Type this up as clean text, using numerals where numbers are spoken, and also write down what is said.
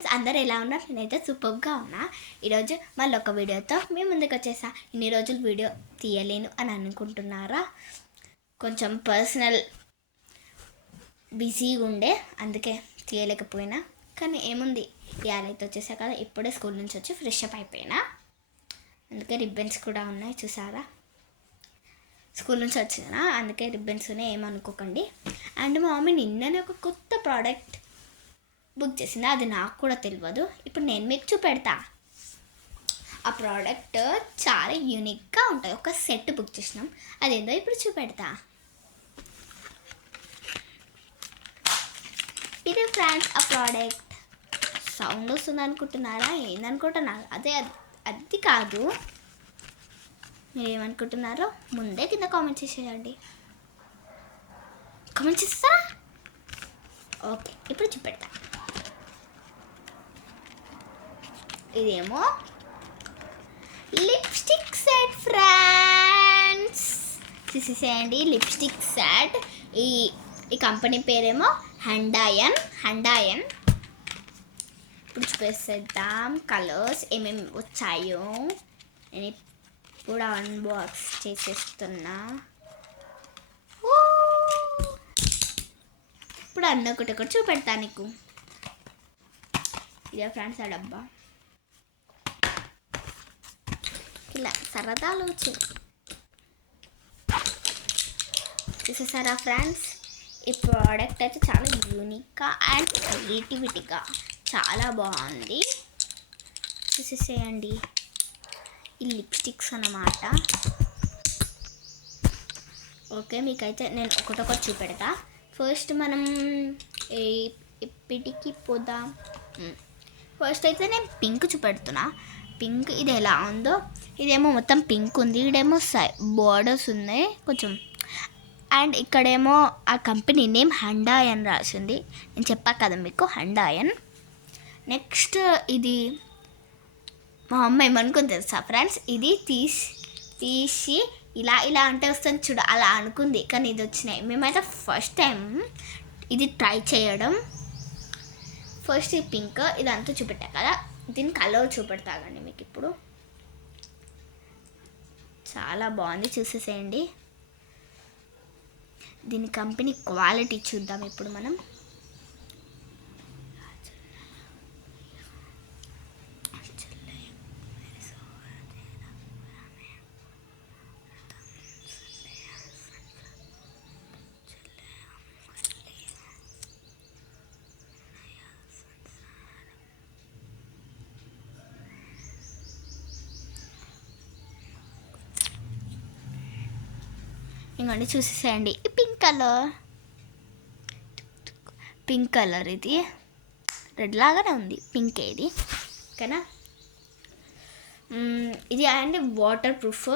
అందరు ఎలా ఉన్నారు? నేనైతే సూపర్గా ఉన్నా. ఈరోజు మళ్ళీ ఒక వీడియోతో మేము ముందుకు వచ్చేసా. ఇన్ని రోజులు వీడియో తీయలేను అని అనుకుంటున్నారా? కొంచెం పర్సనల్ బిజీగా ఉండే, అందుకే తీయలేకపోయినా. కానీ ఏముంది, ఇవాళైతే వచ్చేసా కదా, ఇప్పుడే స్కూల్ నుంచి వచ్చి ఫ్రెష్ అప్ అయిపోయినా. అందుకే రిబ్బన్స్ కూడా ఉన్నాయి, చూసారా? స్కూల్ నుంచి వచ్చినా, అందుకే రిబ్బన్స్ ఉన్నాయి, ఏమనుకోకండి. అండ్ మా మమ్మీ నిన్ననే ఒక కొత్త ప్రోడక్ట్ బుక్ చేసింది, అది నాకు కూడా తెలియదు. ఇప్పుడు నేను మీకు చూపెడతా. ఆ ప్రోడక్ట్ చాలా యూనిక్గా ఉంటుంది. ఒక సెట్ బుక్ చేసినాం, అదేందో ఇప్పుడు చూపెడతా. ఇది ఫ్రెండ్స్ ఆ ప్రోడక్ట్. సౌండ్ వస్తుంది అనుకుంటున్నారా? ఏందనుకుంటున్నారు? అది కాదు. మీరు ఏమనుకుంటున్నారో ముందే కింద కామెంట్ చేసేయండి. కామెంట్ చేస్తా. ఓకే, ఇప్పుడు చూపెడతా. ఇదేమో లిప్స్టిక్ సెట్ ఫ్రెండ్స్. చూసేసేయండి, లిప్స్టిక్ సెట్. ఈ కంపెనీ పేరేమో హండాయన్. ఇప్పుడు చూపిస్తాం కలర్స్ ఏమేమి వచ్చాయో. నేను ఇప్పుడు అన్బాక్స్ చేసేస్తున్నా. ఇప్పుడు అన్నీ ఒకటి చూపెడతా నీకు. ఇదే ఫ్రెండ్స్ ఆ డబ్బా. ఇలా సరదాలు చూసేసారా ఫ్రెండ్స్? ఈ ప్రోడక్ట్ అయితే చాలా యూనిక్గా అండ్ క్రియేటివిటీగా చాలా బాగుంది. చూసేసేయండి, ఈ లిప్స్టిక్స్ అన్నమాట. ఓకే, మీకైతే నేను ఒకటొకటి చూపెడతా. ఫస్ట్ మనం ఇప్పటికి పోదాం. ఫస్ట్ అయితే నేను పింక్ చూపెడుతున్నా. పింక్ ఇది ఎలా ఉందో, ఇదేమో మొత్తం పింక్ ఉంది, ఇదేమో బోర్డర్స్ ఉన్నాయి కొంచెం. అండ్ ఇక్కడేమో ఆ కంపెనీ నేమ్ హండాయన్ రాసింది. నేను చెప్పా కదా మీకు, హండాయన్. నెక్స్ట్ ఇది మా అమ్మ ఏమనుకుని తెలుసా ఫ్రెండ్స్, ఇది తీసి ఇలా అంటే వస్తుంది చూడు, అలా అనుకుంది. కానీ ఇది వచ్చినాయి. మేమైతే ఫస్ట్ టైం ఇది ట్రై చేయడం. ఫస్ట్ ఈ పింక్ ఇదంతా చూపెట్టా కదా, దీని కలర్ చూపెడతాగండి మీకు ఇప్పుడు. చాలా బాగుంది, చూసేసేయండి. దీని కంపెనీ క్వాలిటీ చూద్దాం ఇప్పుడు మనం. ఇంకోండి చూసేసేయండి, ఈ పింక్ కలర్ ఇది రెడ్ లాగానే ఉంది, పింక్ ఇది ఓకేనా. ఇది అండ్ వాటర్ ప్రూఫ్.